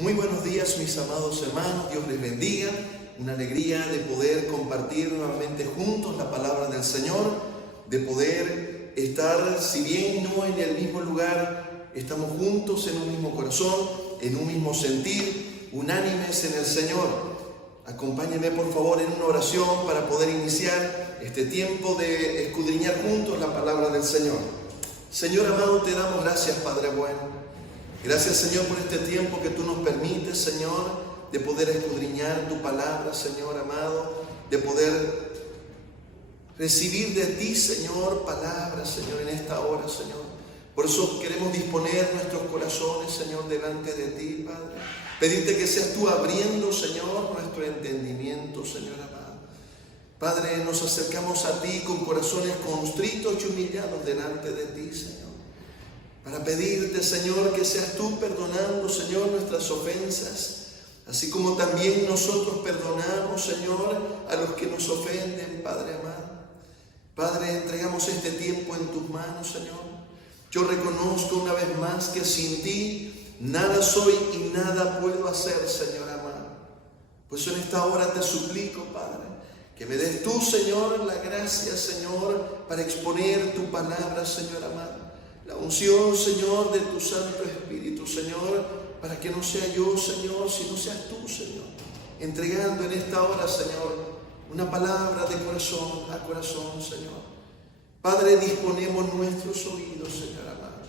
Muy buenos días, mis amados hermanos, Dios les bendiga. Una alegría de poder compartir nuevamente juntos la palabra del Señor, de poder estar, si bien no en el mismo lugar, estamos juntos en un mismo corazón, en un mismo sentir, unánimes en el Señor. Acompáñenme por favor en una oración para poder iniciar este tiempo de escudriñar juntos la palabra del Señor. Señor amado, te damos gracias, Padre bueno. Gracias, Señor, por este tiempo que tú nos permites, Señor, de poder escudriñar tu palabra, Señor amado, de poder recibir de ti, Señor, palabras, Señor, en esta hora, Señor. Por eso queremos disponer nuestros corazones, Señor, delante de ti, Padre. Pedirte que seas tú abriendo, Señor, nuestro entendimiento, Señor amado. Padre, nos acercamos a ti con corazones constritos y humillados delante de ti, Señor. Para pedirte, Señor, que seas tú perdonando, Señor, nuestras ofensas, así como también nosotros perdonamos, Señor, a los que nos ofenden, Padre amado. Padre, entregamos este tiempo en tus manos, Señor. Yo reconozco una vez más que sin ti nada soy y nada puedo hacer, Señor amado. Pues en esta hora te suplico, Padre, que me des tú, Señor, la gracia, Señor, para exponer tu palabra, Señor amado. La unción, Señor, de tu Santo Espíritu, Señor, para que no sea yo, Señor, sino seas tú, Señor, entregando en esta hora, Señor, una palabra de corazón a corazón, Señor. Padre, disponemos nuestros oídos, Señor amado,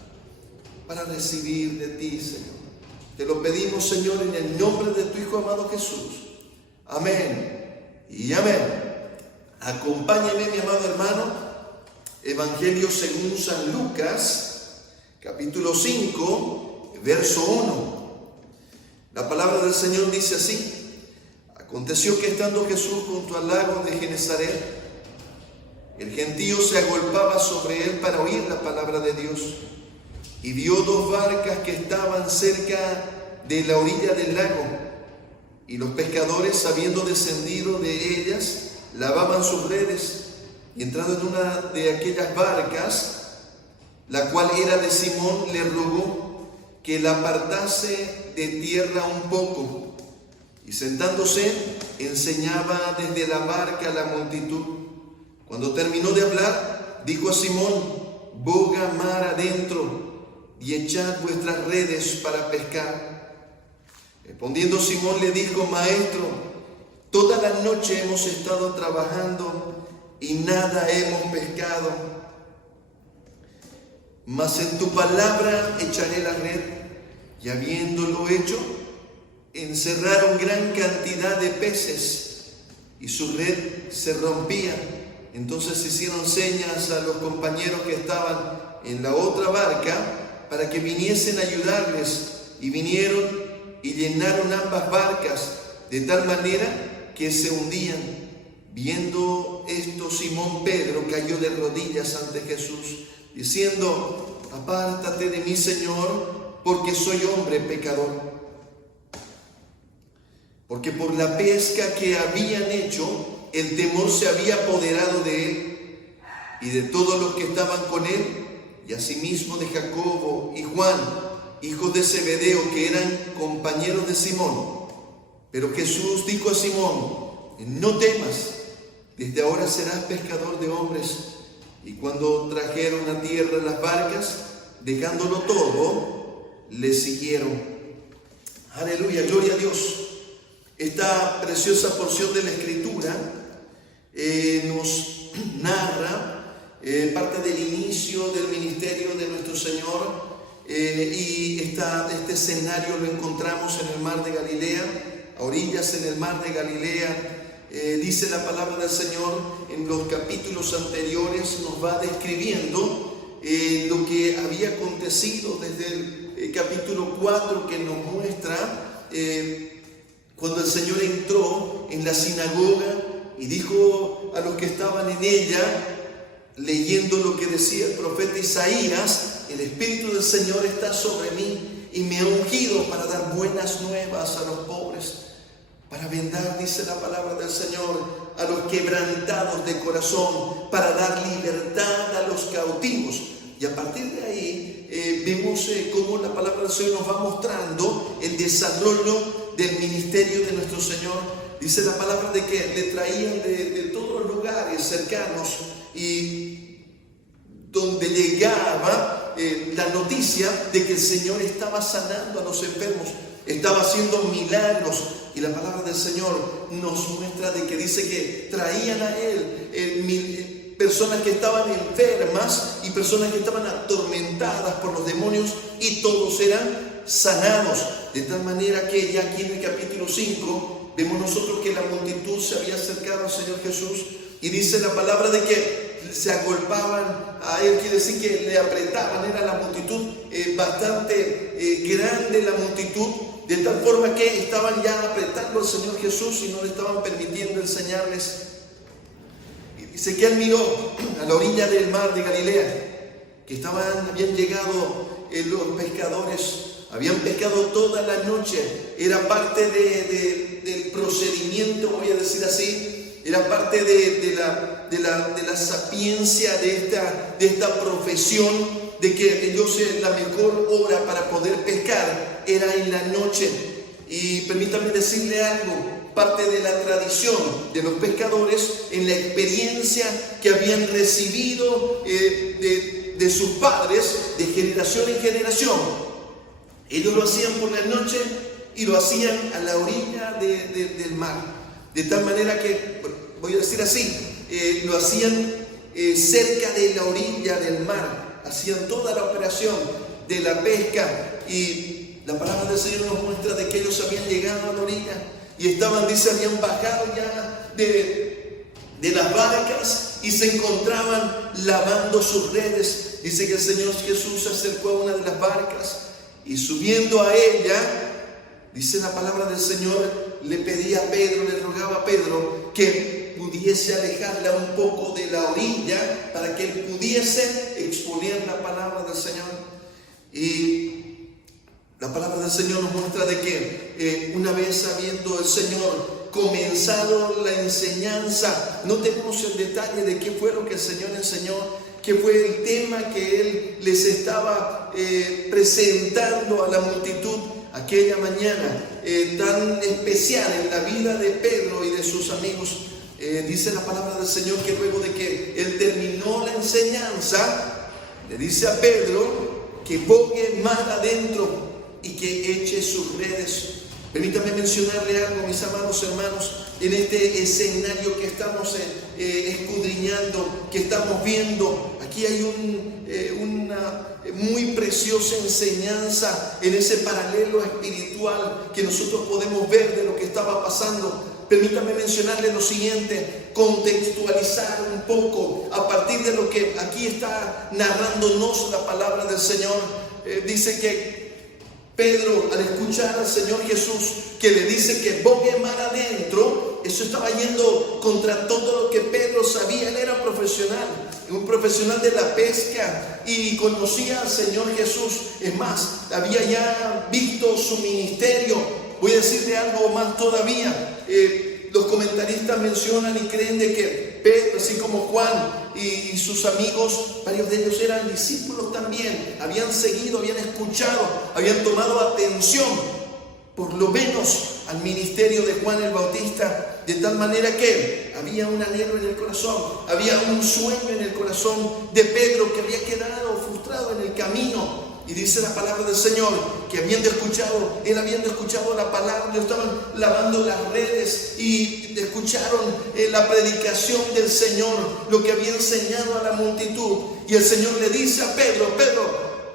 para recibir de ti, Señor. Te lo pedimos, Señor, en el nombre de tu Hijo amado Jesús. Amén y amén. Acompáñeme, mi amado hermano, Evangelio según San Lucas, capítulo 5, verso 1. La palabra del Señor dice así: Aconteció que estando Jesús junto al lago de Genezaret, el gentío se agolpaba sobre él para oír la palabra de Dios, y vio dos barcas que estaban cerca de la orilla del lago, y los pescadores, habiendo descendido de ellas, lavaban sus redes, y entrando en una de aquellas barcas, la cual era de Simón, le rogó que la apartase de tierra un poco. Y sentándose, enseñaba desde la barca a la multitud. Cuando terminó de hablar, dijo a Simón: boga mar adentro y echad vuestras redes para pescar. Respondiendo Simón le dijo: Maestro, toda la noche hemos estado trabajando y nada hemos pescado, mas en tu palabra echaré la red. Y habiéndolo hecho, encerraron gran cantidad de peces, y su red se rompía. Entonces hicieron señas a los compañeros que estaban en la otra barca para que viniesen a ayudarles, y vinieron y llenaron ambas barcas de tal manera que se hundían. Viendo esto, Simón Pedro cayó de rodillas ante Jesús, diciendo: apártate de mí, Señor, porque soy hombre pecador. Porque por la pesca que habían hecho, el temor se había apoderado de él y de todos los que estaban con él, y asimismo de Jacobo y Juan, hijos de Zebedeo, que eran compañeros de Simón. Pero Jesús dijo a Simón: no temas, desde ahora serás pescador de hombres. Y cuando trajeron a tierra las barcas, dejándolo todo, le siguieron. Aleluya, gloria a Dios. Esta preciosa porción de la Escritura nos narra parte del inicio del ministerio de nuestro Señor, y este escenario lo encontramos en el mar de Galilea, a orillas en el mar de Galilea. Dice la palabra del Señor en los capítulos anteriores, nos va describiendo lo que había acontecido desde el capítulo 4, que nos muestra cuando el Señor entró en la sinagoga y dijo a los que estaban en ella, leyendo lo que decía el profeta Isaías: el Espíritu del Señor está sobre mí y me ha ungido para dar buenas nuevas a los pobres, para vendar, dice la palabra del Señor, a los quebrantados de corazón, para dar libertad a los cautivos Y a partir de ahí vemos cómo la palabra del Señor nos va mostrando el desarrollo del ministerio de nuestro Señor. Dice la palabra de que le traían de todos los lugares cercanos, y donde llegaba la noticia de que el Señor estaba sanando a los enfermos, estaba haciendo milagros. Y la palabra del Señor nos muestra de que dice que traían a Él personas que estaban enfermas y personas que estaban atormentadas por los demonios, y todos eran sanados. De tal manera que ya aquí en el capítulo 5 vemos nosotros que la multitud se había acercado al Señor Jesús, y dice la palabra de que se agolpaban a Él, quiere decir que le apretaban. Era la multitud bastante grande, la multitud, de tal forma que estaban ya apretando al Señor Jesús y no le estaban permitiendo enseñarles. Dice que Él miró a la orilla del mar de Galilea, que habían llegado los pescadores, habían pescado toda la noche. Era parte del procedimiento, voy a decir así, era parte de la sapiencia de esta profesión, de que ellos la mejor hora para poder pescar era en la noche. Y permítame decirle algo. Parte de la tradición de los pescadores, en la experiencia que habían recibido de sus padres, de generación en generación. Ellos lo hacían por la noche y lo hacían a la orilla del mar. De tal manera que, voy a decir así, lo hacían cerca de la orilla del mar. Hacían toda la operación de la pesca, y la palabra del Señor nos muestra de que ellos habían llegado a la orilla. Y estaban, dice, habían bajado ya de las barcas y se encontraban lavando sus redes. Dice que el Señor Jesús se acercó a una de las barcas y, subiendo a ella, dice la palabra del Señor, le pedía a Pedro, le rogaba a Pedro que pudiese alejarla un poco de la orilla para que él pudiese exponer la palabra del Señor. Y la palabra del Señor nos muestra de que una vez habiendo el Señor comenzado la enseñanza, no tenemos el detalle de qué fue lo que el Señor enseñó, qué fue el tema que Él les estaba presentando a la multitud aquella mañana tan especial en la vida de Pedro y de sus amigos. Dice la palabra del Señor que luego de que Él terminó la enseñanza, le dice a Pedro que bogue mar adentro y que eche sus redes. Permítame mencionarle algo, mis amados hermanos, en este escenario que estamos escudriñando, que estamos viendo. Aquí hay una muy preciosa enseñanza en ese paralelo espiritual que nosotros podemos ver de lo que estaba pasando. Permítame mencionarle lo siguiente, contextualizar un poco a partir de lo que aquí está narrándonos la palabra del Señor. Dice que Pedro, al escuchar al Señor Jesús que le dice que bogue mar adentro, eso estaba yendo contra todo lo que Pedro sabía. Él era profesional, un profesional de la pesca, y conocía al Señor Jesús. Es más, había ya visto su ministerio. Voy a decirle algo más todavía. Los comentaristas mencionan y creen de que Pedro, así como Juan y sus amigos, varios de ellos eran discípulos también, habían seguido, habían escuchado, habían tomado atención, por lo menos, al ministerio de Juan el Bautista, de tal manera que había un anhelo en el corazón, había un sueño en el corazón de Pedro que había quedado frustrado en el camino. Y dice la palabra del Señor que habiendo escuchado la palabra, estaban lavando las redes y escucharon la predicación del Señor, lo que había enseñado a la multitud. Y el Señor le dice a Pedro, Pedro,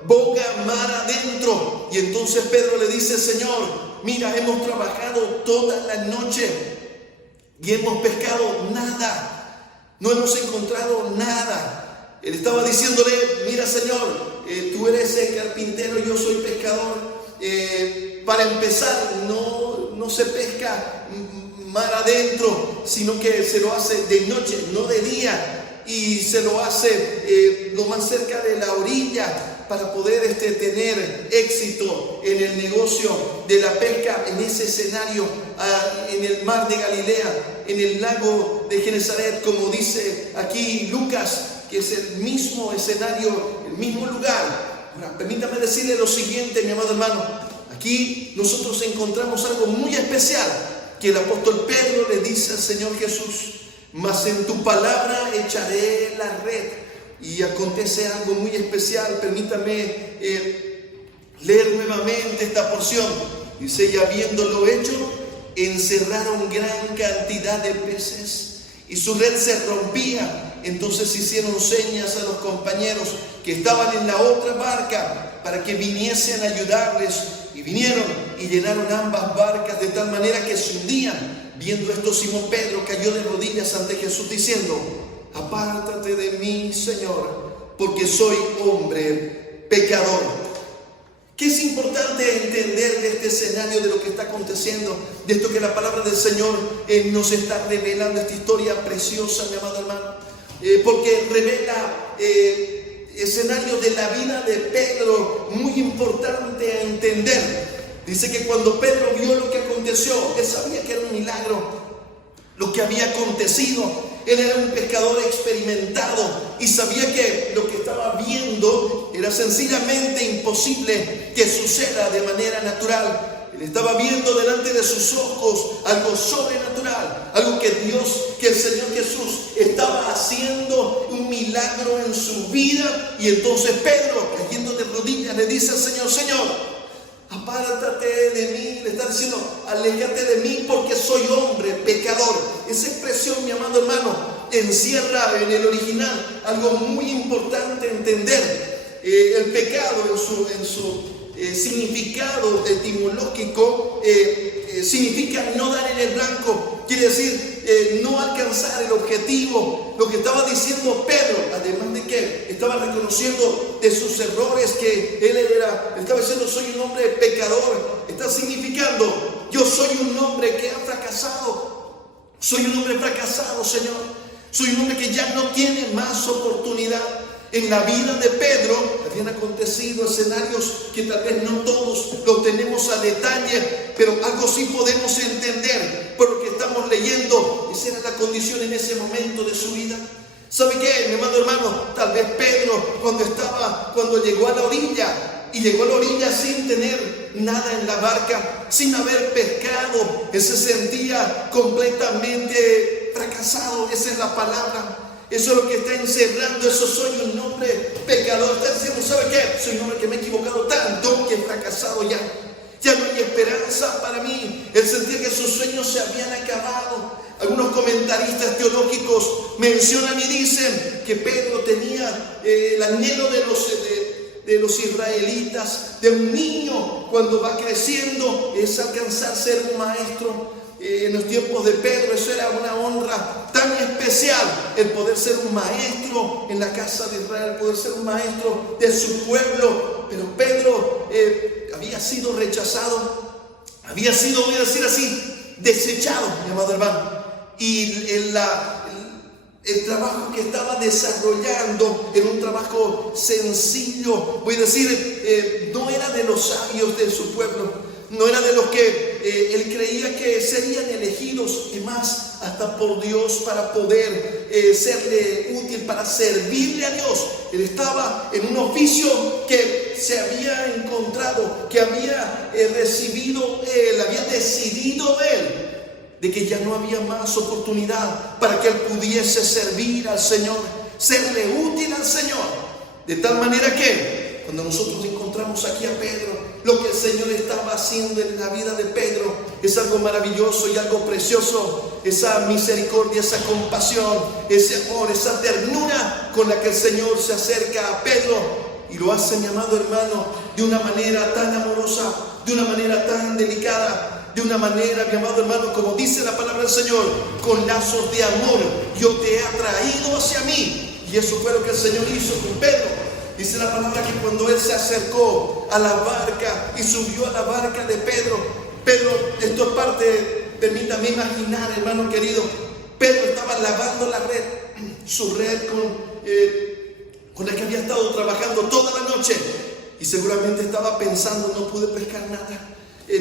boga mar adentro. Y entonces Pedro le dice, Señor, mira, hemos trabajado toda la noche y hemos pescado nada, no hemos encontrado nada. Él estaba diciéndole, mira, Señor, tú eres el carpintero, yo soy pescador. Para empezar, no se pesca mar adentro, sino que se lo hace de noche, no de día, y se lo hace lo más cerca de la orilla para poder tener éxito en el negocio de la pesca en ese escenario, en el mar de Galilea, en el lago de Genesaret, como dice aquí Lucas, que es el mismo escenario, el mismo lugar. Ahora, permítame decirle lo siguiente, mi amado hermano. Aquí nosotros encontramos algo muy especial que el apóstol Pedro le dice al Señor Jesús: mas en tu palabra echaré la red. Y acontece algo muy especial. Permítame leer nuevamente esta porción. Dice: y habiéndolo hecho, encerraron gran cantidad de peces y su red se rompía. Entonces hicieron señas a los compañeros que estaban en la otra barca para que viniesen a ayudarles, y vinieron y llenaron ambas barcas de tal manera que se hundían. Viendo esto, Simón Pedro cayó de rodillas ante Jesús diciendo: apártate de mí, Señor, porque soy hombre pecador. ¿Qué es importante entender de este escenario, de lo que está aconteciendo, de esto que la palabra del Señor nos está revelando, esta historia preciosa, mi amado hermano? Porque revela escenarios de la vida de Pedro muy importante a entender. Dice que cuando Pedro vio lo que aconteció, él sabía que era un milagro lo que había acontecido. Él era un pescador experimentado y sabía que lo que estaba viendo era sencillamente imposible que suceda de manera natural. Él estaba viendo delante de sus ojos algo sobrenatural, algo que Dios, que el Señor Jesús estaba haciendo un milagro en su vida. Y entonces Pedro, cayendo de rodillas, le dice al Señor: Señor, apártate de mí. Le está diciendo: aléjate de mí porque soy hombre pecador. Esa expresión, mi amado hermano, encierra en el original algo muy importante entender. El pecado en su significado etimológico significa no dar en el blanco. Quiere decir no alcanzar el objetivo. Lo que estaba diciendo Pedro, además de que estaba reconociendo de sus errores, que él estaba diciendo: soy un hombre pecador. Está significando: yo soy un hombre que ha fracasado. Soy un hombre fracasado, Señor. Soy un hombre que ya no tiene más oportunidad. En la vida de Pedro habían acontecido escenarios que tal vez no todos los tenemos a detalle, pero algo sí podemos entender por lo que estamos leyendo. Esa era la condición en ese momento de su vida. ¿Sabe qué, mi amado hermano? Tal vez Pedro, cuando llegó a la orilla, y llegó a la orilla sin tener nada en la barca, sin haber pescado, él se sentía completamente fracasado. Esa es la palabra. Eso es lo que está encerrando. Eso: soy un hombre pecador. Está diciendo: ¿sabe qué? Soy un hombre que me he equivocado tanto que he fracasado ya. Ya no hay esperanza para mí. Él sentía que sus sueños se habían acabado. Algunos comentaristas teológicos mencionan y dicen que Pedro tenía el anhelo de los israelitas, de un niño cuando va creciendo, es alcanzar ser un maestro. En los tiempos de Pedro eso era una honra tan especial, el poder ser un maestro en la casa de Israel, el poder ser un maestro de su pueblo. Pero Pedro había sido rechazado, había sido, voy a decir así, desechado, mi amado hermano. Y el trabajo que estaba desarrollando era un trabajo sencillo, voy a decir, no era de los sabios de su pueblo. No era de los que él creía que serían elegidos, y más hasta por Dios, para poder serle útil, para servirle a Dios. Él estaba en un oficio que se había encontrado, que había recibido él, había decidido él, de que ya no había más oportunidad para que él pudiese servir al Señor, serle útil al Señor. De tal manera que cuando nosotros encontramos aquí a Pedro, lo que el Señor estaba haciendo en la vida de Pedro es algo maravilloso y algo precioso. Esa misericordia, esa compasión, ese amor, esa ternura con la que el Señor se acerca a Pedro, y lo hace, mi amado hermano, de una manera tan amorosa, de una manera tan delicada, de una manera, mi amado hermano, como dice la palabra del Señor: con lazos de amor yo te he atraído hacia mí. Y eso fue lo que el Señor hizo con Pedro. Dice la palabra que cuando él se acercó a la barca y subió a la barca de Pedro, esto es parte, permítame imaginar, hermano querido, Pedro estaba lavando la red, su red con la que había estado trabajando toda la noche, y seguramente estaba pensando: no pude pescar nada,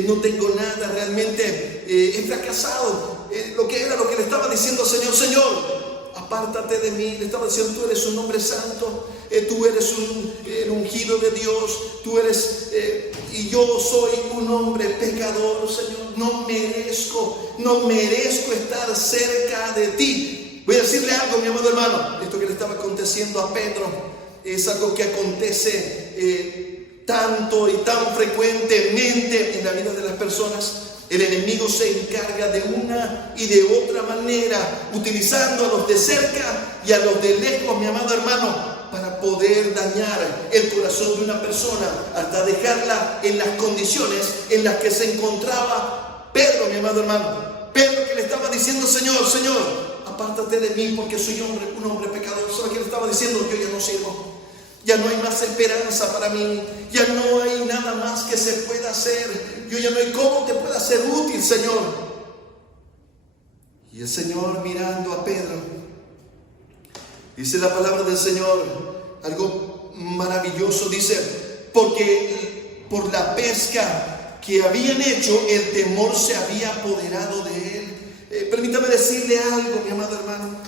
no tengo nada, realmente he fracasado. Lo que le estaba diciendo al Señor: Señor, apártate de mí. Le estaba diciendo, tú eres un hombre santo, tú eres el ungido de Dios, tú eres, y yo soy un hombre pecador, Señor. No merezco estar cerca de ti. Voy a decirle algo, mi amado hermano. Esto que le estaba aconteciendo a Pedro es algo que acontece tanto y tan frecuentemente en la vida de las personas. El enemigo se encarga de una y de otra manera, utilizando a los de cerca y a los de lejos, mi amado hermano, para poder dañar el corazón de una persona hasta dejarla en las condiciones en las que se encontraba Pedro, mi amado hermano. Pedro, que le estaba diciendo, Señor, apártate de mí porque soy un hombre pecador. ¿Sabe qué le estaba diciendo? Yo ya no sirvo. Ya no hay más esperanza para mí. Ya no hay nada más que se pueda hacer. Yo ya no hay cómo te pueda ser útil, Señor. Y el Señor, mirando a Pedro, dice la palabra del Señor algo maravilloso. Dice, porque por la pesca que habían hecho, el temor se había apoderado de él. Permítame decirle algo, mi amado hermano.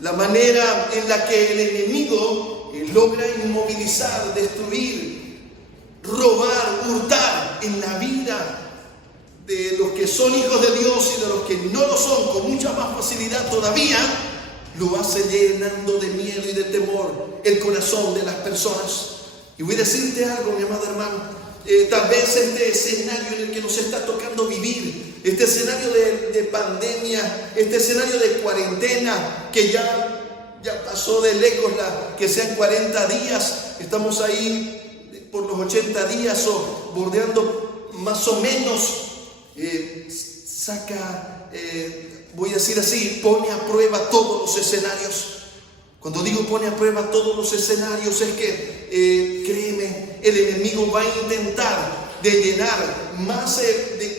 La manera en la que el enemigo logra inmovilizar, destruir, robar, hurtar en la vida de los que son hijos de Dios y de los que no lo son, con mucha más facilidad todavía, lo hace llenando de miedo y de temor el corazón de las personas. Y voy a decirte algo, mi amado hermano. Tal vez este escenario en el que nos está tocando vivir, este escenario de pandemia, este escenario de cuarentena, que ya pasó de lejos que sean 40 días, estamos ahí por los 80 días o bordeando más o menos, voy a decir así, pone a prueba todos los escenarios. Cuando digo pone a prueba todos los escenarios, es que, créeme, el enemigo va a intentar de llenar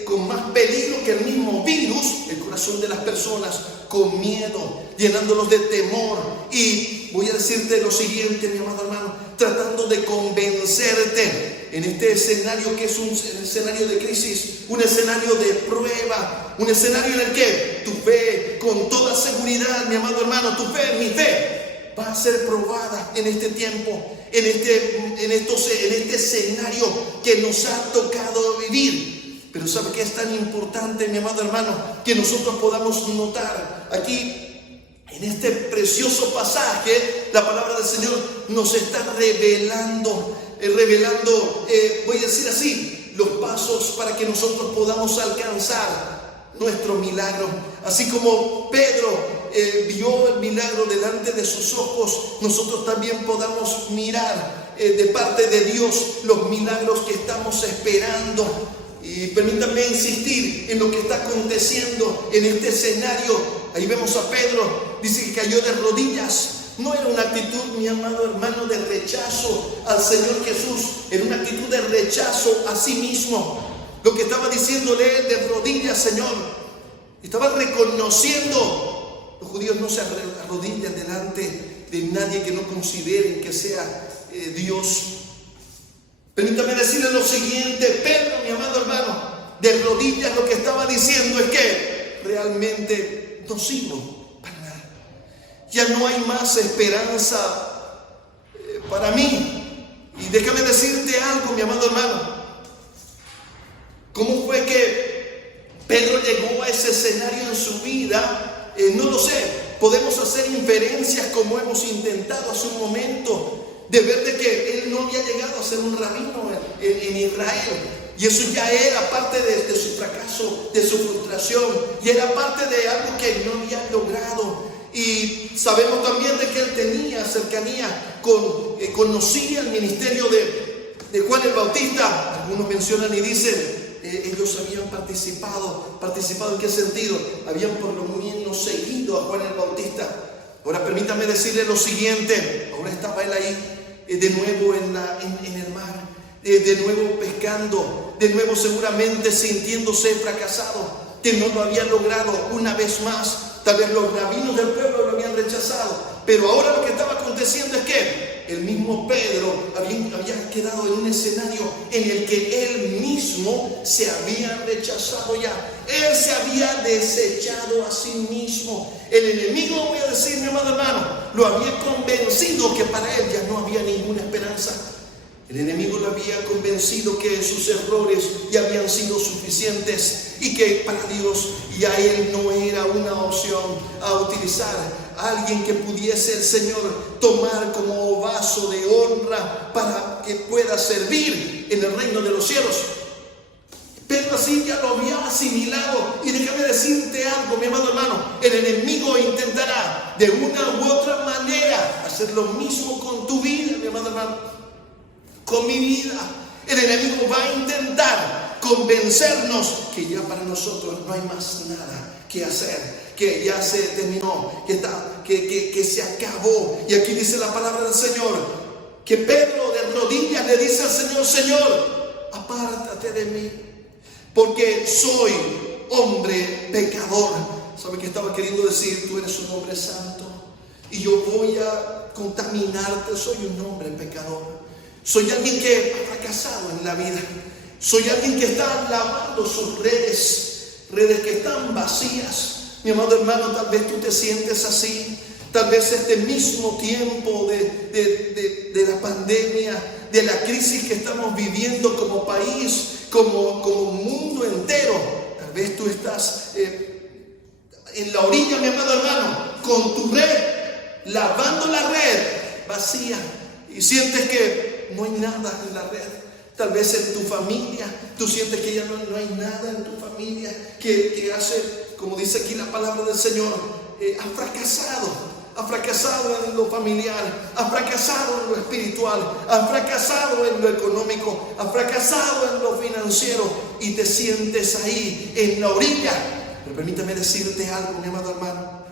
con más peligro que el mismo virus el corazón de las personas, con miedo, llenándolos de temor. Y voy a decirte lo siguiente, mi amado hermano, tratando de convencerte en este escenario que es un escenario de crisis, un escenario de prueba, un escenario en el que tu fe, con toda seguridad, mi amado hermano, tu fe, mi fe, va a ser probada en este tiempo, en este escenario que nos ha tocado vivir. Pero ¿sabe qué es tan importante, mi amado hermano? Que nosotros podamos notar aquí, en este precioso pasaje, la palabra del Señor nos está revelando, voy a decir así, los pasos para que nosotros podamos alcanzar nuestro milagro. Así como Pedro vio el milagro delante de sus ojos, nosotros también podamos mirar de parte de Dios los milagros que estamos esperando. Y permítanme insistir en lo que está aconteciendo en este escenario. Ahí vemos a Pedro, dice que cayó de rodillas. No era una actitud, mi amado hermano, de rechazo al Señor Jesús, era una actitud de rechazo a sí mismo. Lo que estaba diciéndole él de rodillas, Señor, estaba reconociendo. Los judíos no se arrodillan delante de nadie que no consideren que sea Dios. Permítame decirle lo siguiente, Pedro, mi amado hermano, de rodillas lo que estaba diciendo es que realmente no sirvo para nada. Ya no hay más esperanza para mí. Y déjame decirte algo, mi amado hermano. ¿Cómo fue que Pedro llegó a ese escenario en su vida? No lo sé. Podemos hacer inferencias como hemos intentado hace un momento, de ver de que él no había llegado a ser un rabino en Israel. Y eso ya era parte de su fracaso, de su frustración. Y era parte de algo que no había logrado. Y sabemos también de que él tenía cercanía conocía el ministerio de Juan el Bautista. Algunos mencionan y dicen, ellos habían participado ¿en qué sentido? Habían por lo menos seguido a Juan el Bautista. Ahora permítame decirle lo siguiente, ahora estaba él ahí de nuevo en el mar, de nuevo pescando, de nuevo seguramente sintiéndose fracasado, que no lo había logrado una vez más. Tal vez los rabinos del pueblo lo habían rechazado. Pero ahora lo que estaba aconteciendo es que el mismo Pedro había quedado en un escenario en el que él mismo se había rechazado ya. Él se había desechado a sí mismo. El enemigo, voy a decir, mi amado hermano, lo había convencido que para él ya no había ninguna esperanza. El enemigo lo había convencido que sus errores ya habían sido suficientes y que para Dios ya él no era una opción a utilizar. Alguien que pudiese el Señor tomar como vaso de honra para que pueda servir en el reino de los cielos. Pedro así ya lo había asimilado. Y déjame decirte algo, mi amado hermano, el enemigo intentará de una u otra manera hacer lo mismo con tu vida, mi amado hermano, con mi vida. El enemigo va a intentar convencernos que ya para nosotros no hay más nada que hacer, que ya se terminó, que se acabó. Y aquí dice la palabra del Señor, que Pedro de rodillas le dice al Señor: Señor, apártate de mí, porque soy hombre pecador. ¿Sabe qué estaba queriendo decir? Tú eres un hombre santo y yo voy a contaminarte. Soy un hombre pecador. Soy alguien que ha fracasado en la vida. Soy alguien que está lavando sus redes que están vacías. Mi amado hermano, tal vez tú te sientes así. Tal vez este mismo tiempo de la pandemia, de la crisis que estamos viviendo como país, como mundo entero, tal vez tú estás en la orilla, mi amado hermano, con tu red, lavando la red vacía, y sientes que no hay nada en la red. Tal vez en tu familia, tú sientes que ya no hay nada en tu familia, que hace, como dice aquí la palabra del Señor, ha fracasado en lo familiar, ha fracasado en lo espiritual, ha fracasado en lo económico, ha fracasado en lo financiero, y te sientes ahí en la orilla. Pero permítame decirte algo, mi amado hermano.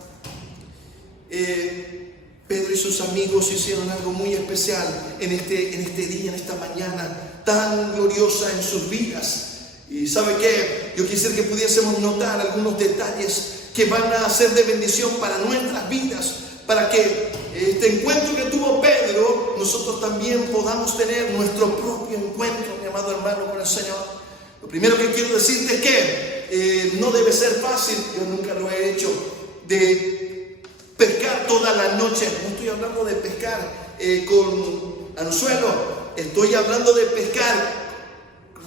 Pedro y sus amigos hicieron algo muy especial en este día, en esta mañana tan gloriosa en sus vidas. Y ¿sabe qué? Yo quisiera que pudiésemos notar algunos detalles que van a ser de bendición para nuestras vidas, para que este encuentro que tuvo Pedro, nosotros también podamos tener nuestro propio encuentro, mi amado hermano, con el Señor. Lo primero que quiero decirte es que no debe ser fácil, yo nunca lo he hecho, de pescar toda la noche. No estoy hablando de pescar con anzuelo, estoy hablando de pescar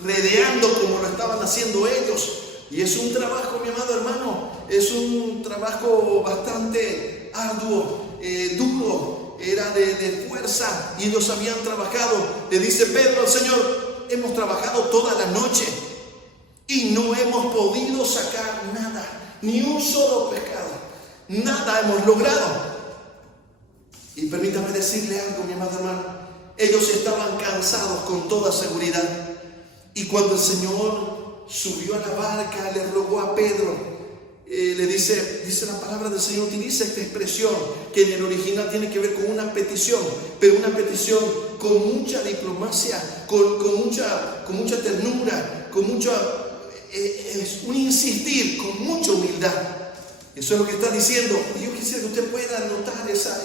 redeando como lo estaban haciendo ellos. Y es un trabajo, mi amado hermano, es un trabajo bastante arduo, duro, era de fuerza, y ellos habían trabajado. Le dice Pedro al Señor: hemos trabajado toda la noche y no hemos podido sacar nada, ni un solo pescado, nada hemos logrado. Y permítame decirle algo, mi amado hermano, ellos estaban cansados con toda seguridad. Y cuando el Señor subió a la barca, le rogó a Pedro, le dice la palabra del Señor, utiliza esta expresión que en el original tiene que ver con una petición, pero una petición con mucha diplomacia, con mucha ternura, un insistir, con mucha humildad. Eso es lo que está diciendo. Y yo quisiera que usted pueda notar esa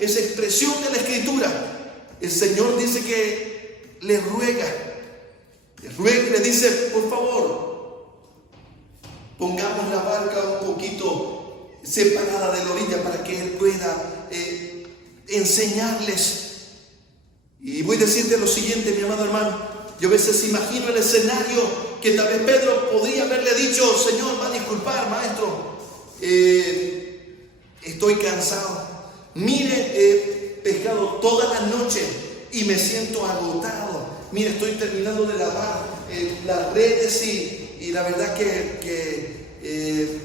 expresión de la Escritura. El Señor dice que le ruega y le dice: por favor, pongamos la barca un poquito separada de la orilla para que Él pueda enseñarles. Y voy a decirte lo siguiente, mi amado hermano. Yo a veces imagino el escenario que tal vez Pedro podría haberle dicho: Señor, va a disculpar, maestro, estoy cansado. Mire, he pescado toda la noche y me siento agotado. Mire, estoy terminando de lavar las redes y la verdad que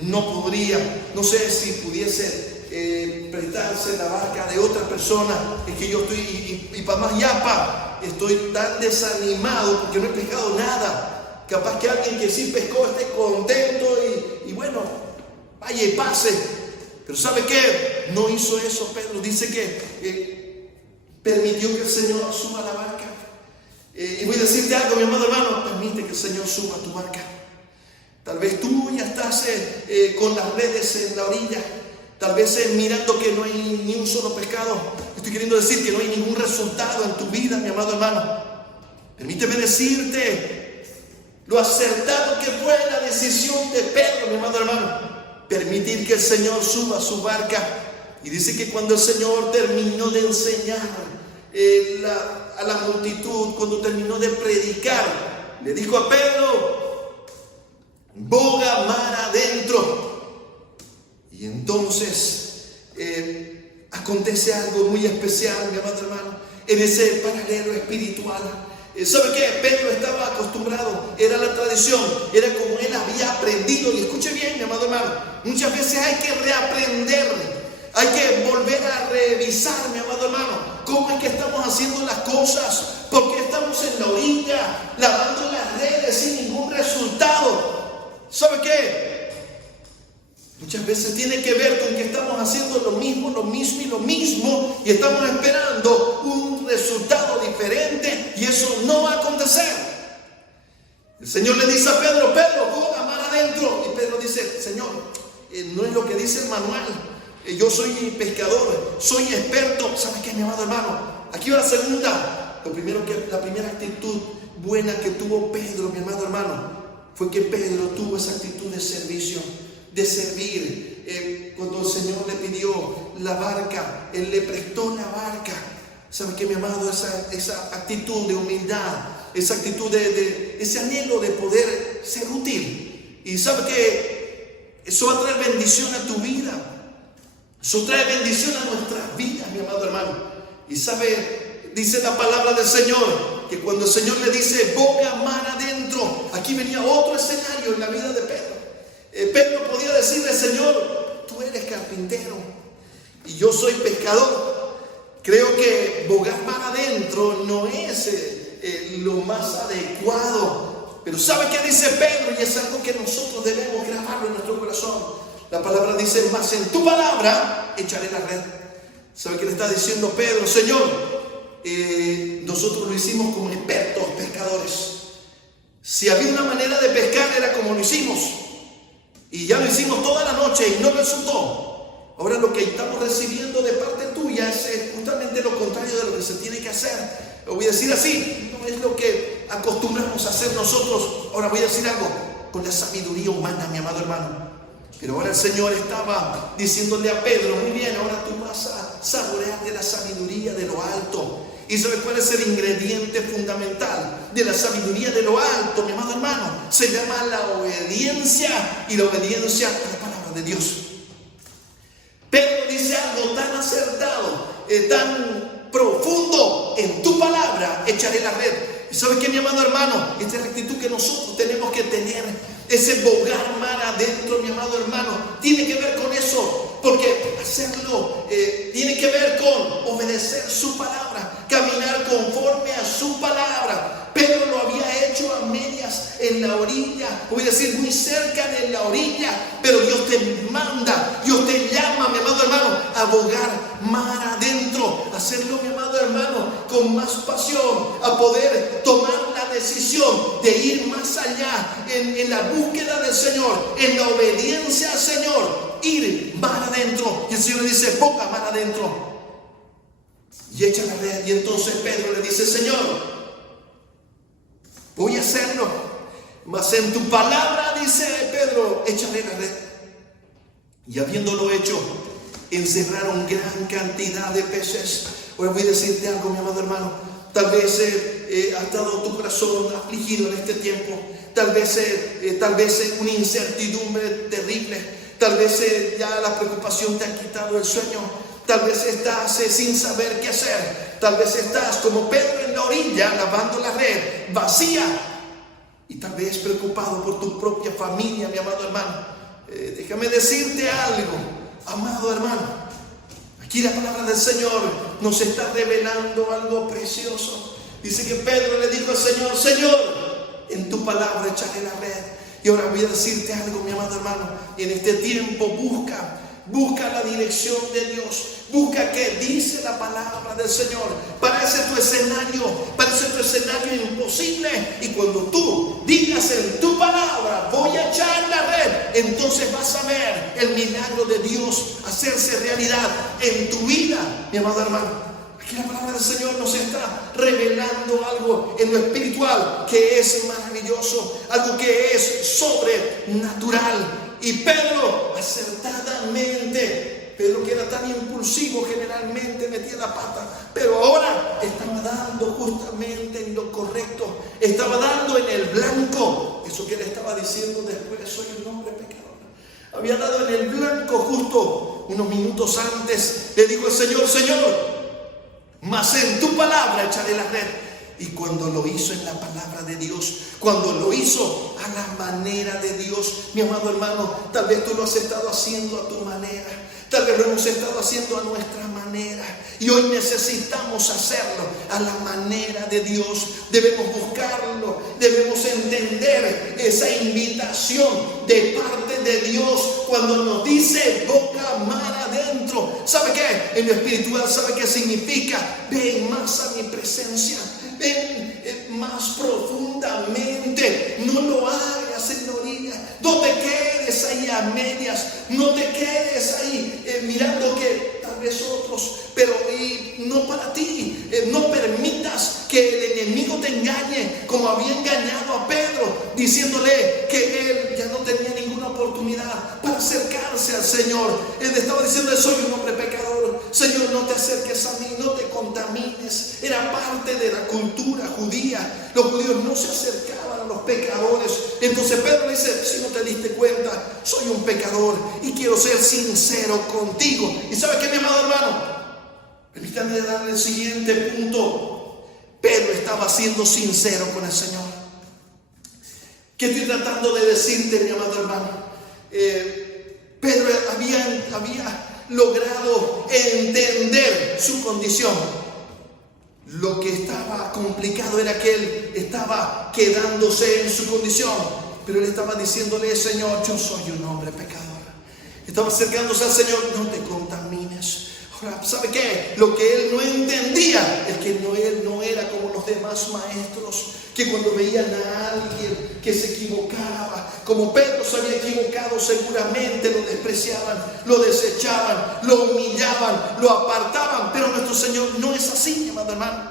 no podría, no sé si pudiese prestarse la barca de otra persona. Es que yo estoy, y para más yapa, estoy tan desanimado porque no he pescado nada. Capaz que alguien que sí pescó esté contento y bueno, vaya y pase. Pero ¿sabe qué? No hizo eso Pedro. Dice que permitió que el Señor suba a la barca. Y voy a decirte algo, mi amado hermano, permite que el Señor suba a tu barca. Tal vez tú ya estás con las redes en la orilla. Tal vez mirando que no hay ni un solo pescado. Estoy queriendo decir que no hay ningún resultado en tu vida, mi amado hermano. Permíteme decirte lo acertado que fue la decisión de Pedro, mi amado hermano. Permitir que el Señor suba a su barca. Y dice que cuando el Señor terminó de enseñar a la multitud, cuando terminó de predicar, le dijo a Pedro: boga mar adentro. Y entonces acontece algo muy especial, mi amado hermano, en ese paralelo espiritual. ¿Sabe qué? Pedro estaba acostumbrado, era la tradición, era como él había aprendido. Y escuche bien, mi amado hermano, muchas veces hay que reaprender, hay que volver a revisar, mi amado hermano, cómo es que estamos haciendo las cosas, porque estamos en la orilla, lavando las redes sin ningún resultado. ¿Sabe qué? Muchas veces tiene que ver con que estamos haciendo lo mismo y estamos esperando un resultado diferente, y eso no va a acontecer. El Señor le dice a Pedro: Pedro, boga mar adentro. Y Pedro dice: Señor, no es lo que dice el manual. Yo soy pescador, soy experto. ¿Sabe qué, mi amado hermano? Aquí va la segunda. La primera actitud buena que tuvo Pedro, mi amado hermano, fue que Pedro tuvo esa actitud de servicio, de servir. Cuando el Señor le pidió la barca, Él le prestó la barca. ¿Sabe qué, mi amado? Esa actitud de humildad, esa actitud de ese anhelo de poder ser útil. Y sabe que eso va a traer bendición a tu vida. Eso trae bendición a nuestras vidas, mi amado hermano. Y sabe, dice la palabra del Señor, que cuando el Señor le dice boga mar adentro, aquí venía otro escenario en la vida de Pedro. Pedro podía decirle: Señor, tú eres carpintero y yo soy pescador. Creo que bogar mar adentro no es lo más adecuado. Pero ¿sabe qué dice Pedro? Y es algo que nosotros debemos grabarlo en nuestro corazón. La palabra dice: mas en tu palabra echaré la red. ¿Sabe qué le está diciendo Pedro? Señor, nosotros lo hicimos como expertos pescadores. Si había una manera de pescar, era como lo hicimos. Y ya lo hicimos toda la noche y no resultó. Ahora lo que estamos recibiendo de parte tuya es justamente lo contrario de lo que se tiene que hacer. Lo voy a decir así, no es lo que acostumbramos a hacer nosotros. Ahora voy a decir algo con la sabiduría humana, mi amado hermano. Pero ahora el Señor estaba diciéndole a Pedro: muy bien, ahora tú vas a saborear de la sabiduría de lo alto. ¿Y sabes cuál es el ingrediente fundamental de la sabiduría de lo alto, mi amado hermano? Se llama la obediencia, y la obediencia a la palabra de Dios. Pedro dice algo tan acertado, tan profundo: en tu palabra echaré la red. ¿Y sabes qué, mi amado hermano? Esta es la actitud que nosotros tenemos que tener. Ese bogar mar adentro, mi amado hermano, tiene que ver con eso, porque hacerlo tiene que ver con obedecer su palabra, caminar conforme a su palabra. Pedro lo había hecho a medias en la orilla, voy a decir muy cerca de la orilla, pero Dios te manda, Dios te llama, mi amado hermano, a bogar mar adentro, hacerlo, mi amado hermano, con más pasión, a poder tomar la decisión de ir más allá en la búsqueda del Señor, en la obediencia al Señor, ir mar adentro. Y el Señor le dice: boga mar adentro y echa la red. Y entonces Pedro le dice: Señor, voy a hacerlo, mas en tu palabra, dice Pedro, échale la red. Y habiéndolo hecho, encerraron gran cantidad de peces. Ahora voy a decirte algo, mi amado hermano. Tal vez ha estado tu corazón afligido en este tiempo. Tal vez una incertidumbre terrible. Tal vez ya la preocupación te ha quitado el sueño. Tal vez estás sin saber qué hacer. Tal vez estás como Pedro en la orilla, lavando la red vacía. Y tal vez preocupado por tu propia familia, mi amado hermano. Déjame decirte algo, amado hermano. Aquí la palabra del Señor nos está revelando algo precioso. Dice que Pedro le dijo al Señor: Señor, en tu palabra echaré la red. Y ahora voy a decirte algo, mi amado hermano. En este tiempo busca la dirección de Dios. Busca qué dice la palabra del Señor. Parece tu escenario imposible. Y cuando tú digas en tu palabra: voy a echar entonces vas a ver el milagro de Dios hacerse realidad en tu vida, mi amado hermano. Aquí la palabra del Señor nos está revelando algo en lo espiritual que es maravilloso, algo que es sobrenatural. Y Pedro, acertadamente, Pedro, que era tan impulsivo, generalmente metía la pata, pero ahora estaba dando justamente en lo correcto, estaba dando en el blanco. Eso que le estaba diciendo después: soy un hombre pecador. Había dado en el blanco justo unos minutos antes. Le dijo el Señor: Señor, mas en tu palabra echaré la red. Y cuando lo hizo en la palabra de Dios, cuando lo hizo a la manera de Dios, mi amado hermano, tal vez tú lo has estado haciendo a tu manera, tal vez lo hemos estado haciendo a nuestra manera, y hoy necesitamos hacerlo a la manera de Dios. Debemos buscarlo, debemos entender esa invitación de parte de Dios cuando nos dice: boca mar adentro. ¿Sabe qué? En lo espiritual, ¿sabe qué significa? Ven más a mi presencia, ven más profundamente. No lo hagas en la orilla, no te quedes ahí a medias, no te quedes ahí mirando que tal vez otros, pero no para ti. No permitas que el enemigo te engañe, como había engañado a Pedro, diciéndole que él ya no tenía ninguna oportunidad para acercarse al Señor. Él estaba diciendo: soy un hombre pecador, Señor, no te acerques a mí, no te contamines. Era parte de la cultura judía. Los judíos no se acercaban a los pecadores. Entonces Pedro le dice: si no te diste cuenta, soy un pecador y quiero ser sincero contigo. ¿Y sabe qué, mi amado hermano? Permítame darle el siguiente punto. Pedro estaba siendo sincero con el Señor. ¿Qué estoy tratando de decirte, mi amado hermano? Pedro había logrado entender su condición. Lo que estaba complicado era que él estaba quedándose en su condición, pero él estaba diciéndole: Señor, yo soy un hombre pecador. Estaba acercándose al Señor: no te contamines. Ahora, ¿sabe qué? Lo que él no entendía es que él no era como los demás maestros, que cuando veían a alguien que se equivocaba, como Pedro se había equivocado, seguramente lo despreciaban, lo desechaban, lo humillaban, lo apartaban. Pero nuestro Señor no es así, mi amado hermano.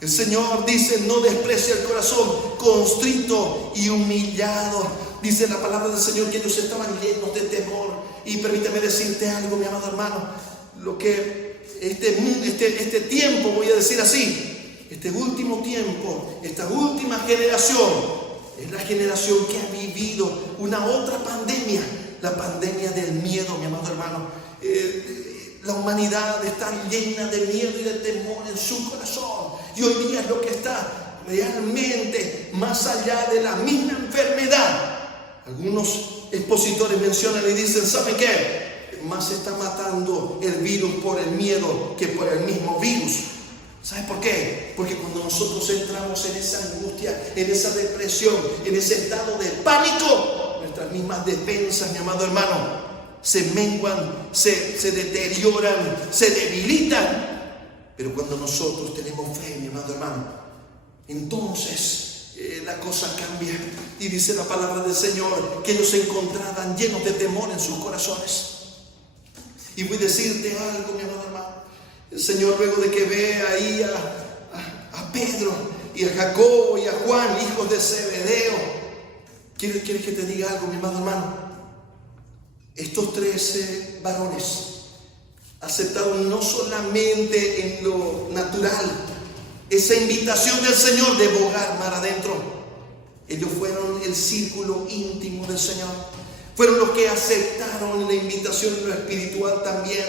El Señor dice: no desprecia el corazón constrito y humillado. Dice la palabra del Señor que ellos estaban llenos de temor. Y permítame decirte algo, mi amado hermano. Lo que este tiempo, voy a decir así, este último tiempo, esta última generación, es la generación que ha vivido una otra pandemia, la pandemia del miedo, mi amado hermano. La humanidad está llena de miedo y de temor en su corazón. Y hoy día es lo que está realmente más allá de la misma enfermedad. Algunos expositores mencionan y dicen: ¿saben qué? Más está matando el virus por el miedo que por el mismo virus. ¿Sabe por qué? Porque cuando nosotros entramos en esa angustia, en esa depresión, en ese estado de pánico, nuestras mismas defensas, mi amado hermano, se menguan, se deterioran, se debilitan. Pero cuando nosotros tenemos fe, mi amado hermano, entonces la cosa cambia. Y dice la palabra del Señor que ellos se encontraban llenos de temor en sus corazones. Y voy a decirte algo, mi amado hermano. El Señor, luego de que ve ahí a Pedro y a Jacobo y a Juan, hijos de Zebedeo, ¿quieres que te diga algo, mi amado hermano? Estos 13 varones aceptaron no solamente en lo natural esa invitación del Señor de bogar mar adentro. Ellos fueron el círculo íntimo del Señor. Fueron los que aceptaron la invitación en lo espiritual también,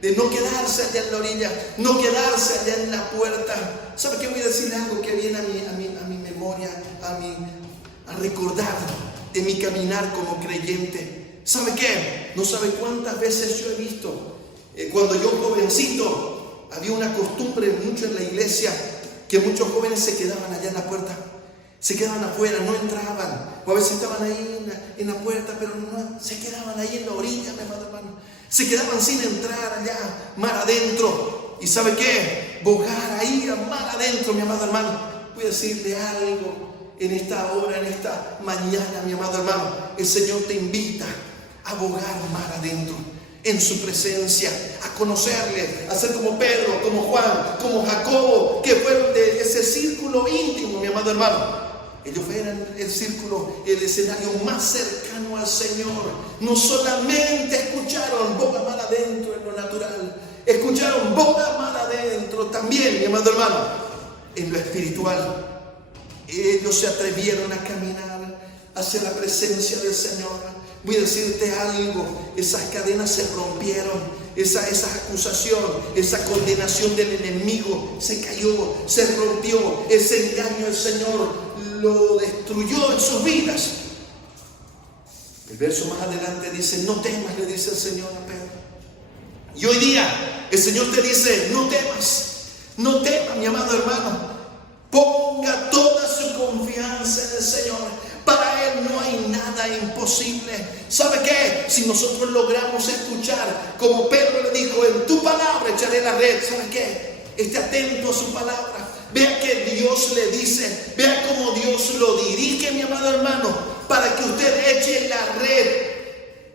de no quedarse allá en la orilla, no quedarse allá en la puerta. ¿Sabe qué? Voy a decir algo que viene a mi memoria, a recordar de mi caminar como creyente. ¿Sabe qué? No sabe cuántas veces yo he visto, cuando yo jovencito, había una costumbre mucho en la iglesia, que muchos jóvenes se quedaban allá en la puerta. Se quedaban afuera, no entraban. O a veces estaban ahí en la puerta, pero no, se quedaban ahí en la orilla, mi amado hermano. Se quedaban sin entrar allá, mar adentro. ¿Y sabe qué? Bogar ahí, mar adentro, mi amado hermano. Voy a decirle algo. en esta hora, en esta mañana, mi amado hermano, el Señor te invita a bogar mar adentro, en su presencia, a conocerle, a ser como Pedro, como Juan, como Jacobo, que fueron de ese círculo íntimo, mi amado hermano. Ellos eran el círculo, el escenario más cercano al Señor. No solamente escucharon boga mar adentro en lo natural, escucharon boga mar adentro también, mi amado hermano, en lo espiritual. Ellos se atrevieron a caminar hacia la presencia del Señor. Voy a decirte algo, esas cadenas se rompieron, esa acusación, esa condenación del enemigo se cayó, se rompió, ese engaño el Señor lo destruyó en sus vidas. El verso más adelante dice, no temas, le dice el Señor a Pedro. Y hoy día el Señor te dice, no temas, mi amado hermano. Ponga toda su confianza en el Señor. Para Él no hay nada imposible. ¿Sabe qué? Si nosotros logramos escuchar, como Pedro le dijo, en tu palabra echaré la red. ¿Sabe qué? Esté atento a su palabra. Vea que Dios le dice, vea cómo Dios lo dirige, mi amado hermano, para que usted eche la red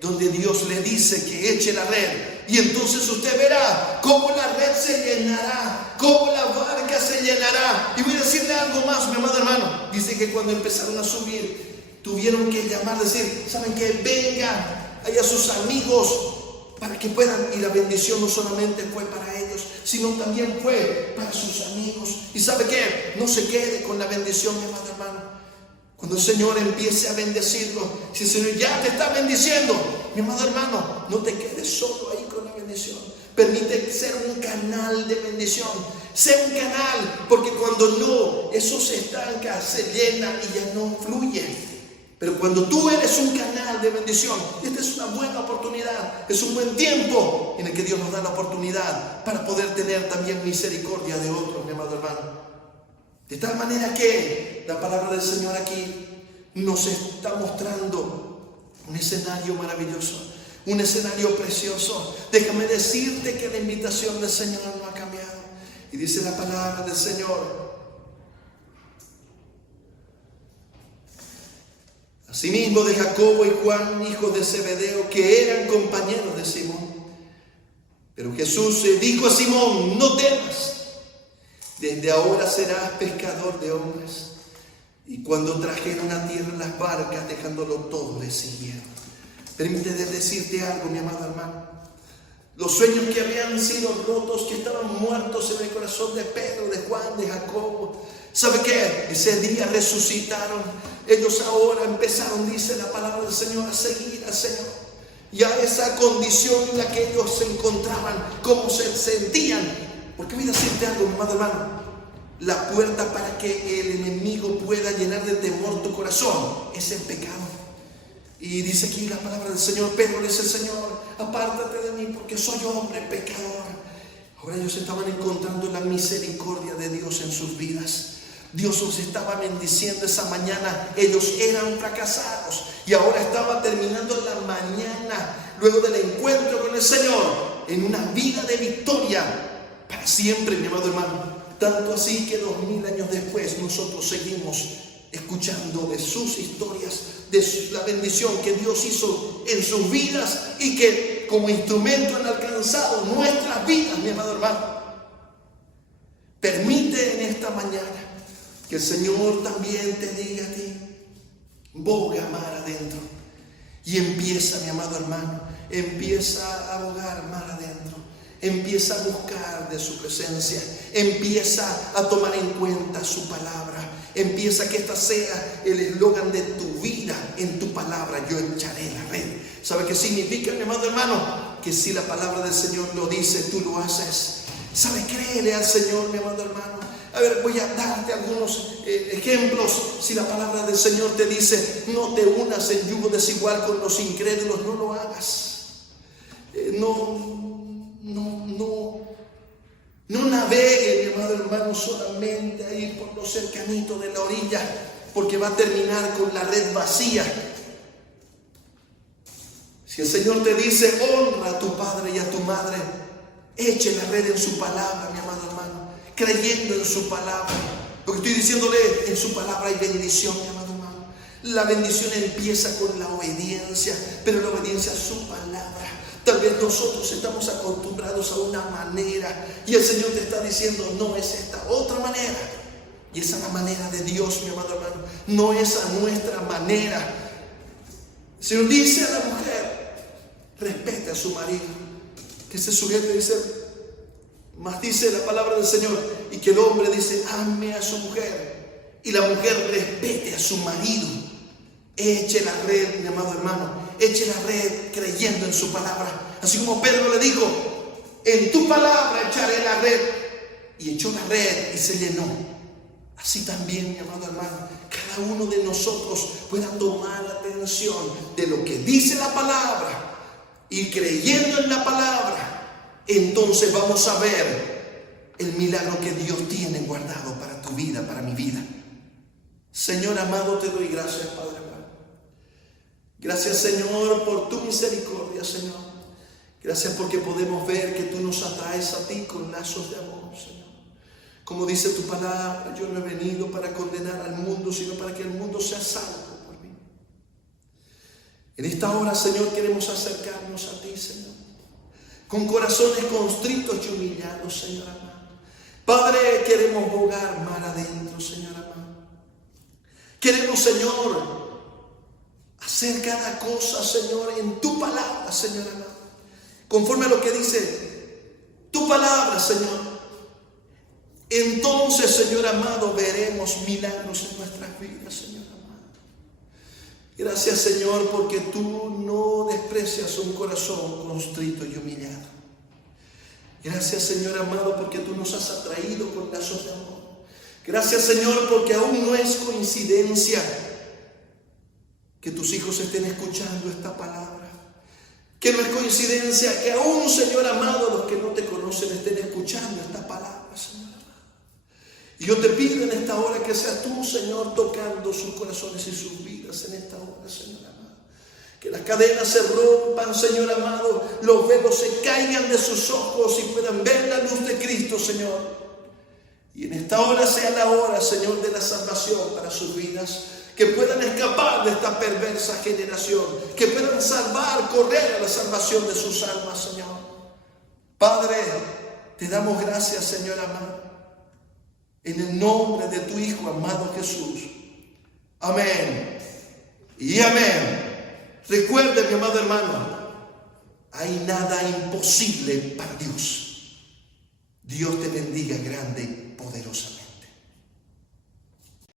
donde Dios le dice que eche la red. Y entonces usted verá cómo la red se llenará, cómo la barca se llenará. Y voy a decirle algo más, mi amado hermano. Dice que cuando empezaron a subir, tuvieron que llamar, decir, ¿saben qué? Vengan allá sus amigos para que puedan. Y la bendición no solamente fue para ellos, sino también fue para sus amigos. ¿Y sabe qué? No se quede con la bendición, mi amado hermano. Cuando el Señor empiece a bendecirlo, si el Señor ya te está bendiciendo, mi amado hermano, no te quedes solo ahí con la bendición. Permite ser un canal de bendición. Sé un canal, porque cuando no, eso se estanca, se llena y ya no fluye. Pero cuando tú eres un canal de bendición, esta es una buena oportunidad, es un buen tiempo en el que Dios nos da la oportunidad para poder tener también misericordia de otros, mi amado hermano. De tal manera que la palabra del Señor aquí nos está mostrando un escenario maravilloso, un escenario precioso. Déjame decirte que la invitación del Señor no ha cambiado. Y dice la palabra del Señor: asimismo de Jacobo y Juan, hijos de Zebedeo, que eran compañeros de Simón. Pero Jesús dijo a Simón: no temas, desde ahora serás pescador de hombres. Y cuando trajeron a tierra las barcas, dejándolo todo, le siguieron. Permíteme decirte algo, mi amado hermano. Los sueños que habían sido rotos, que estaban muertos en el corazón de Pedro, de Juan, de Jacobo, ¿sabe qué? Ese día resucitaron. Ellos ahora empezaron, dice la palabra del Señor, a seguir al Señor. Ya esa condición en la que ellos se encontraban, cómo se sentían. Porque voy a decirte algo, mi amado hermano. La puerta para que el enemigo pueda llenar de temor tu corazón es el pecado. Y dice aquí la palabra del Señor, Pedro le dice: Señor, apártate de mí porque soy hombre pecador. Ahora ellos estaban encontrando la misericordia de Dios en sus vidas. Dios los estaba bendiciendo esa mañana. Ellos eran fracasados y ahora estaba terminando la mañana, luego del encuentro con el Señor, en una vida de victoria para siempre, mi amado hermano. Tanto así que 2000 años después nosotros seguimos escuchando de sus historias, de la bendición que Dios hizo en sus vidas y que como instrumento han alcanzado nuestras vidas, mi amado hermano. Permite en esta mañana que el Señor también te diga a ti: boga mar adentro. Y empieza, mi amado hermano, empieza a bogar mar adentro. Empieza a buscar de su presencia. Empieza a tomar en cuenta su palabra. Empieza que esta sea el eslogan de tu vida, en tu palabra. Yo echaré la red. ¿Sabe qué significa, mi amado hermano? Que si la palabra del Señor lo dice, tú lo haces. ¿Sabe? Créele al Señor, mi amado hermano. A ver, voy a darte algunos ejemplos. Si la palabra del Señor te dice: no te unas en yugo desigual con los incrédulos, no lo hagas. No navegue, mi amado hermano, solamente ahí por lo cercanito de la orilla, porque va a terminar con la red vacía. Si el Señor te dice: honra a tu padre y a tu madre, eche la red en su palabra, mi amado hermano, creyendo en su palabra. Lo que estoy diciéndole, en su palabra hay bendición, mi amado hermano. La bendición empieza con la obediencia, pero la obediencia a su palabra. Tal vez nosotros estamos acostumbrados a una manera y el Señor te está diciendo, no, es esta otra manera. Y esa es la manera de Dios, mi amado hermano. No es a nuestra manera. El Señor dice a la mujer, respete a su marido, que se sujete, dice, más dice la palabra del Señor, y que el hombre dice, ame a su mujer, y la mujer respete a su marido. Eche la red, mi amado hermano, eche la red creyendo en su palabra. Así como Pedro le dijo, en tu palabra echaré la red, y echó la red y se llenó. Así también, mi amado hermano, cada uno de nosotros pueda tomar atención de lo que dice la palabra y creyendo en la palabra, entonces vamos a ver el milagro que Dios tiene guardado para tu vida, para mi vida. Señor amado, te doy gracias, Padre amado. Gracias, Señor, por tu misericordia, Señor. Gracias porque podemos ver que tú nos atraes a ti con lazos de amor, Señor. Como dice tu palabra, yo no he venido para condenar al mundo, sino para que el mundo sea salvo por mí. En esta hora, Señor, queremos acercarnos a ti, Señor, con corazones constritos y humillados, Señor amado. Padre, queremos bogar mar adentro, Señor amado. Queremos, Señor, hacer cada cosa, Señor, en tu palabra, Señor amado, conforme a lo que dice tu palabra, Señor. Entonces, Señor amado, veremos milagros en nuestras vidas, Señor amado. Gracias, Señor, porque tú no desprecias un corazón constrito y humillado. Gracias, Señor amado, porque tú nos has atraído con lazos de amor. Gracias, Señor, porque aún no es coincidencia que tus hijos estén escuchando esta palabra. Que no es coincidencia que aún, Señor amado, los que no te conocen estén escuchando esta palabra, Señor. Y yo te pido en esta hora que seas tú, Señor, tocando sus corazones y sus vidas en esta hora, Señor amado. Que las cadenas se rompan, Señor amado, los velos se caigan de sus ojos y puedan ver la luz de Cristo, Señor. Y en esta hora sea la hora, Señor, de la salvación para sus vidas. Que puedan escapar de esta perversa generación. Que puedan salvar, correr a la salvación de sus almas, Señor. Padre, te damos gracias, Señor amado, en el nombre de tu Hijo amado Jesús. Amén y amén. Recuerde, mi amado hermano, hay nada imposible para Dios. Dios te bendiga grande y poderosamente.